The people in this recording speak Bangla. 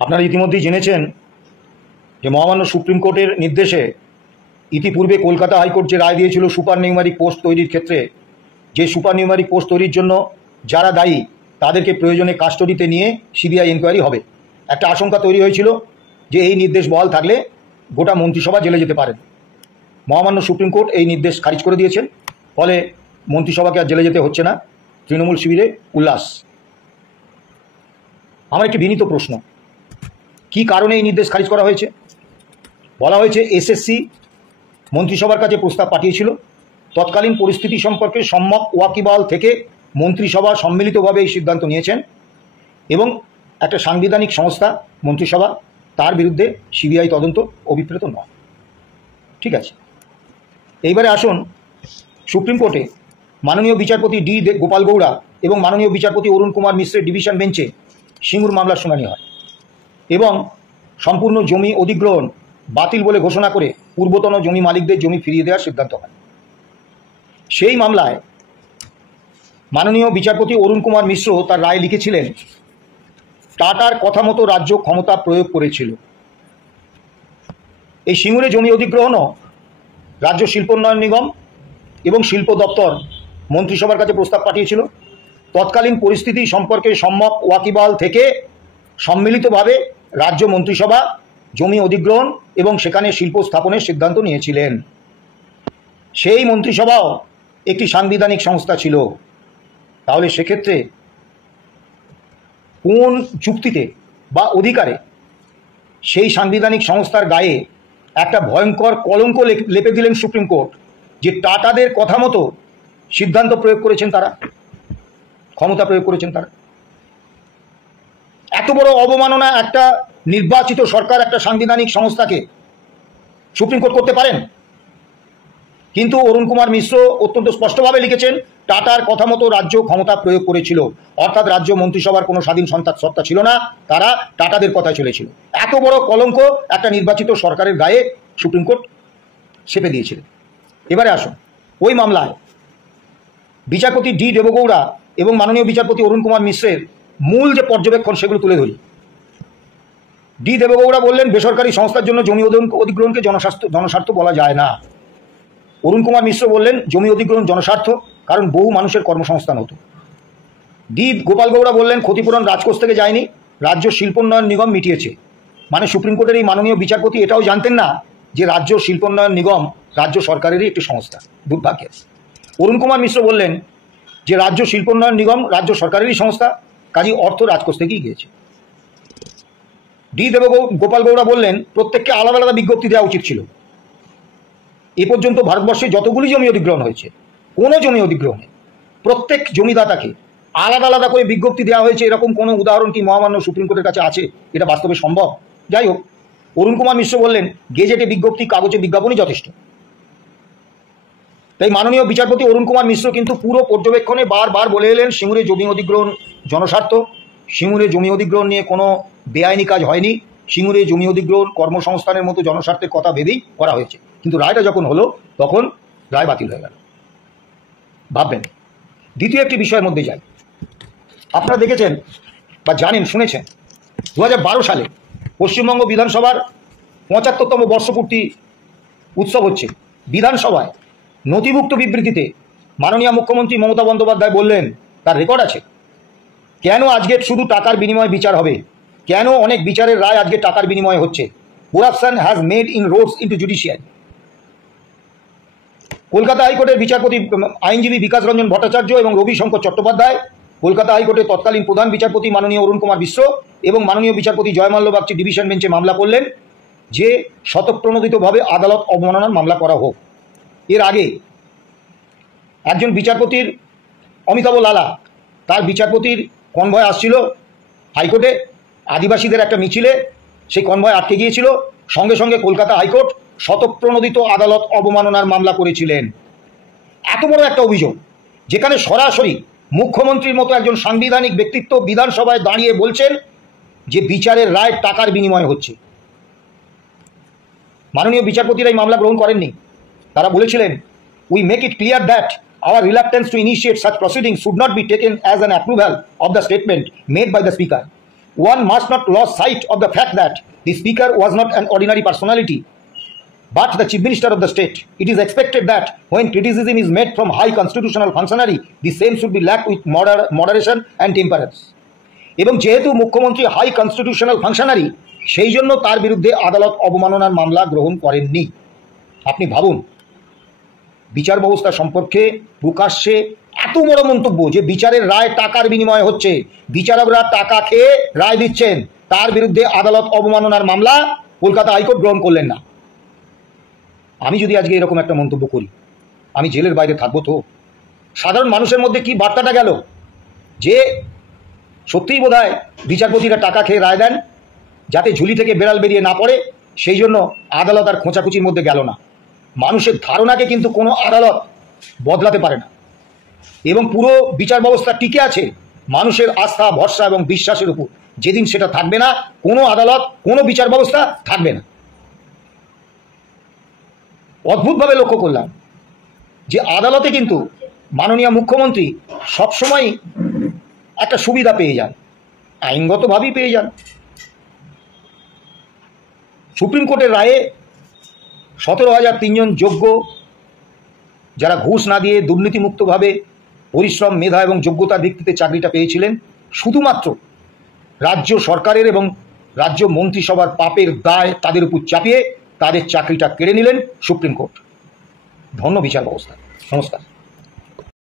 আপনারা ইতিমধ্যেই জেনেছেন যে মহামান্য সুপ্রিম কোর্টের নির্দেশে ইতিপূর্বে কলকাতা হাইকোর্ট যে রায় দিয়েছিল সুপার নিউমারিক পোস্ট তৈরির ক্ষেত্রে, যে সুপার নিউমারিক পোস্ট তৈরির জন্য যারা দায়ী তাদেরকে প্রয়োজনে কাস্টডিতে নিয়ে সিবিআই এনকোয়ারি হবে। একটা আশঙ্কা তৈরি হয়েছিল যে এই নির্দেশ বহাল থাকলে গোটা মন্ত্রিসভা জেলে যেতে পারেন। মহামান্য সুপ্রিম কোর্ট এই নির্দেশ খারিজ করে দিয়েছেন, ফলে মন্ত্রিসভাকে আর জেলে যেতে হচ্ছে না। তৃণমূল শিবিরে উল্লাস। আমার একটি বিনীত প্রশ্ন, কি কারণে এই নির্দেশ খারিজ করা হয়েছে? বলা হয়েছে এসএসসি মন্ত্রিসভার কাছে প্রস্তাব পাঠিয়েছিল, তৎকালীন পরিস্থিতি সম্পর্কে সম্যক ওয়াকিবহাল থেকে মন্ত্রিসভা সম্মিলিতভাবে এই সিদ্ধান্ত নিয়েছেন এবং একটা সাংবিধানিক সংস্থা মন্ত্রিসভা, তার বিরুদ্ধে সিবিআই তদন্ত অভিপ্রেত নয়। ঠিক আছে, এইবারে আসুন সুপ্রিম কোর্টে মাননীয় বিচারপতি ডি গোপাল গৌড়া এবং মাননীয় বিচারপতি অরুণ কুমার মিশ্রের ডিভিশন বেঞ্চে সিঙ্গুর মামলার শুনানি হয় এবং সম্পূর্ণ জমি অধিগ্রহণ বাতিল বলে ঘোষণা করে পূর্বতন জমি মালিকদের জমি ফিরিয়ে দেওয়ার সিদ্ধান্ত হয়। সেই মামলায় মাননীয় বিচারপতি অরুণ কুমার মিশ্র তার রায় লিখেছিলেন, টাটার কথা মতো রাজ্য ক্ষমতা প্রয়োগ করেছিল। এই সিঙ্গুরে জমি অধিগ্রহণও রাজ্য শিল্পোন্নয়ন নিগম এবং শিল্প দপ্তর মন্ত্রিসভার কাছে প্রস্তাব পাঠিয়েছিল, তৎকালীন পরিস্থিতি সম্পর্কে সম্যক ওয়াকিবহাল থেকে সম্মিলিতভাবে রাজ্য মন্ত্রিসভা জমি অধিগ্রহণ এবং সেখানে শিল্প স্থাপনের সিদ্ধান্ত নিয়েছিলেন। সেই মন্ত্রিসভাও একটি সাংবিধানিক সংস্থা ছিল। তাহলে সেক্ষেত্রে কোন যুক্তিতে বা অধিকারে সেই সাংবিধানিক সংস্থার গায়ে একটা ভয়ঙ্কর কলঙ্ক লেপে দিলেন সুপ্রিম কোর্ট, যে টাটাদের কথা মতো সিদ্ধান্ত প্রয়োগ করেছেন তারা, ক্ষমতা প্রয়োগ করেছেন তারা? এত বড় অবমাননা একটা নির্বাচিত সরকার, একটা সাংবিধানিক সংস্থাকে সুপ্রিম কোর্ট করতে পারেন? কিন্তু অরুণ কুমার মিশ্র অত্যন্ত স্পষ্টভাবে লিখেছেন, টাটার কথা মতো রাজ্য ক্ষমতা প্রয়োগ করেছিল, অর্থাৎ রাজ্য মন্ত্রিসভার কোনো স্বাধীন সত্তা ছিল না, তারা টাটাদের কথায় চলেছিল। এত বড় কলঙ্ক একটা নির্বাচিত সরকারের গায়ে সুপ্রিম কোর্ট চেপে দিয়েছিলেন। এবারে আসুন ওই মামলায় বিচারপতি ডি দেবগৌড়া এবং মাননীয় বিচারপতি অরুণ কুমার মিশ্রের মূল যে পর্যবেক্ষণ সেগুলো তুলে ধরি। ডি দেবগৌড়া বললেন, বেসরকারি সংস্থার জন্য জমি অধিগ্রহণকে জনস্বার্থ বলা যায় না। অরুণ কুমার মিশ্র বললেন, জমি অধিগ্রহণ জনস্বার্থ, কারণ বহু মানুষের কর্মসংস্থান হতো। ডি গোপাল গৌড়া বললেন, ক্ষতিপূরণ রাজকোষ থেকে যায়নি, রাজ্য শিল্পোন্নয়ন নিগম মিটিয়েছে। মানে সুপ্রিম কোর্টের এই মাননীয় বিচারপতি এটাও জানতেন না যে রাজ্য শিল্পোন্নয়ন নিগম রাজ্য সরকারেরই একটি সংস্থা। দুর্ভাগ্যের। অরুণ কুমার মিশ্র বললেন যে রাজ্য শিল্পোন্নয়ন নিগম রাজ্য সরকারেরই সংস্থা, কাজেই অর্থ রাজকোষ থেকেই গিয়েছে। ডি গোপাল গৌড়া বললেন, প্রত্যেককে আলাদা আলাদা বিজ্ঞপ্তি দেওয়া উচিত ছিল। এ পর্যন্ত ভারতবর্ষে যতগুলি জমি অধিগ্রহণ হয়েছে, কোনো জমি অধিগ্রহণে প্রত্যেক জমিদাতাকে আলাদা আলাদা করে বিজ্ঞপ্তি দেওয়া হয়েছে, এরকম কোনো উদাহরণ কি মহামান্য সুপ্রিম কোর্টের কাছে আছে? এটা বাস্তবে সম্ভব? যাই হোক, অরুণ কুমার মিশ্র বললেন, গেজেটে বিজ্ঞপ্তি, কাগজে বিজ্ঞাপনই যথেষ্ট। তাই মাননীয় বিচারপতি অরুণ কুমার মিশ্র কিন্তু পুরো পর্যবেক্ষণে বারবার বলে এলেন, সিঙ্গুরে জমি অধিগ্রহণ জনস্বার্থ, সিঙ্গুরে জমি অধিগ্রহণ নিয়ে কোনো বেআইনি কাজ হয়নি, সিঙ্গুরে জমি অধিগ্রহণ কর্মসংস্থানের মতো জনস্বার্থের কথা ভেবেই করা হয়েছে। কিন্তু রায়টা যখন হলো তখন রায় বাতিল হয়ে গেল। ভাববেন। দ্বিতীয় একটি বিষয়ের মধ্যে যাই। আপনারা দেখেছেন বা জানেন, শুনেছেন, 2012 সালে পশ্চিমবঙ্গ বিধানসভার 75তম বর্ষপূর্তি উৎসব হচ্ছে। বিধানসভায় নথিভুক্ত বিবৃতিতে মাননীয় মুখ্যমন্ত্রী মমতা বন্দ্যোপাধ্যায় বললেন, তার রেকর্ড আছে, কেন আজকে শুধু টাকার বিনিময়ে বিচার হবে, কেন অনেক বিচারের রায় আজকে টাকার বিনিময়ে হচ্ছে। Corruption has made in Rhodes into judiciary. Kolkata হাইকোর্টের বিচারপতি আইনজীবী বিকাশ রঞ্জন ভট্টাচার্য এবং রবিশঙ্কর চট্টোপাধ্যায়, কলকাতা হাইকোর্টের তৎকালীন প্রধান বিচারপতি মাননীয় অরুণ কুমার মিশ্র এবং মাননীয় বিচারপতি জয়মাল্য বাগচি ডিভিশন বেঞ্চে মামলা করলেন যে স্বতঃপ্রণোদিতভাবে আদালত অবমাননার মামলা করা হোক। এর আগে একজন বিচারপতির অমিতাভ লালা, তার বিচারপতির কনভয় আসছিল হাইকোর্টে, আদিবাসীদের একটা মিছিলে, সেই কনভয় আটকে গিয়েছিল। সঙ্গে সঙ্গে কলকাতা হাইকোর্ট স্বতঃপ্রণোদিত আদালত অবমাননার মামলা করেছিলেন। এত বড় একটা অভিযোগ, যেখানে সরাসরি মুখ্যমন্ত্রীর মতো একজন সাংবিধানিক ব্যক্তিত্ব বিধানসভায় দাঁড়িয়ে বলছেন যে বিচারের রায় টাকার বিনিময়ে হচ্ছে। মাননীয় বিচারপতিরা এই মামলা গ্রহণ করেননি। তারা বলেছিলেন, we make it clear that our reluctance to initiate such proceedings should not be taken as an approval of the statement made by the Speaker. one must not lose sight of the fact that the speaker was not an ordinary personality but the chief minister of the state. It is expected that when criticism is made from high constitutional functionary, the same should be lacked with moderation and temperance. এবং যেহেতু মুখ্যমন্ত্রী হাই কনস্টিটিউশনাল ফাংশনারি, সেই জন্য তার বিরুদ্ধে আদালত অবমাননার মামলা গ্রহণ করেননি। আপনি ভাবুন, বিচার ব্যবস্থা সম্পর্কে প্রকাশ্যে এত বড় মন্তব্য যে বিচারের রায় টাকার বিনিময়ে হচ্ছে, বিচারকরা টাকা খেয়ে রায় দিচ্ছেন, তার বিরুদ্ধে আদালত অবমাননার মামলা কলকাতা হাইকোর্ট গ্রহণ করলেন না। আমি যদি আজকে এরকম একটা মন্তব্য করি, আমি জেলের বাইরে থাকবো তো? সাধারণ মানুষের মধ্যে কি বার্তাটা গেল যে সত্যিই বোধহয় বিচারপতিরা টাকা খেয়ে রায় দেন যাতে ঝুলি থেকে বেড়াল বেরিয়ে না পড়ে, সেই জন্য আদালত আর খোঁচাখুচির মধ্যে গেল না। মানুষের ধারণাকে কিন্তু কোনো আদালত বদলাতে পারে না এবং পুরো বিচার ব্যবস্থা টিকে আছে মানুষের আস্থা, ভরসা এবং বিশ্বাসের উপর। যেদিন সেটা থাকবে না, কোনো আদালত, কোনো বিচার ব্যবস্থা থাকবে না। অদ্ভুতভাবে লক্ষ্য করলাম যে আদালতে কিন্তু মাননীয় মুখ্যমন্ত্রী সবসময় একটা সুবিধা পেয়ে যান, আইনগতভাবেই পেয়ে যান। সুপ্রিম কোর্টের রায়ে 17,003 জন যোগ্য, যারা ঘুষ না দিয়ে দুর্নীতিমুক্তভাবে পরিশ্রম, মেধা এবং যোগ্যতার ভিত্তিতে চাকরিটা পেয়েছিলেন, শুধুমাত্র রাজ্য সরকারের এবং রাজ্য মন্ত্রিসভার পাপের দায় তাদের উপর চাপিয়ে তাদের চাকরিটা কেড়ে নিলেন সুপ্রিম কোর্ট। ধন্য বিচার ব্যবস্থা। নমস্কার।